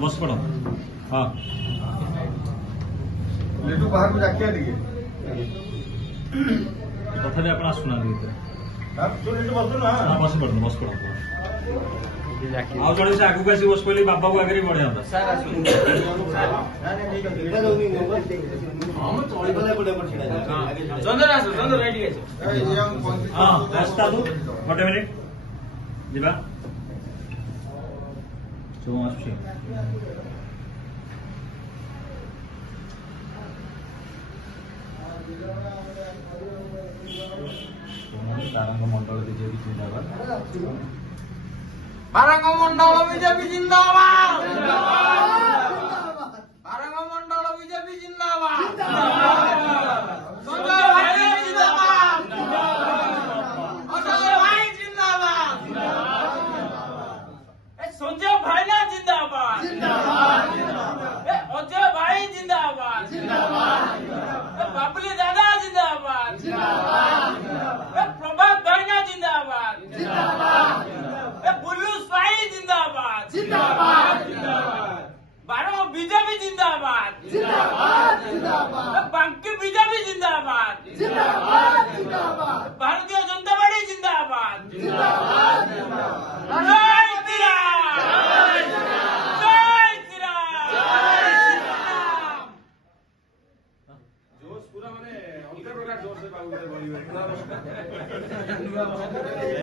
बस पड़ो हाँ लेटू बाहर को जाके दिए तथापि आपण आसुना आप जो लेटू बसो ना हाँ बस पड़ो आउ जड़े से आगू आसी बस पड़े बाबा को आगे बढ़िया था हाँ रास्ता तू गोटे मिनिट जीवा जो आसुची तारंग मंडल बीजेपी जिंदाबाद तारंग मंडल बीजेपी जिंदाबाद तारंग मंडल बीजेपी जिंदाबाद संजय भाई जिंदाबाद अजय भाई जिंदाबाद संजय भाई जिंदाबाद अजय भाई जिंदाबाद बाबुली दादा जिंदाबाद प्रभात भाई जिंदाबाद बुल्लू साई जिंदाबाद बारो बीजेपी जिंदाबाद बांकी बीजेपी जिंदाबाद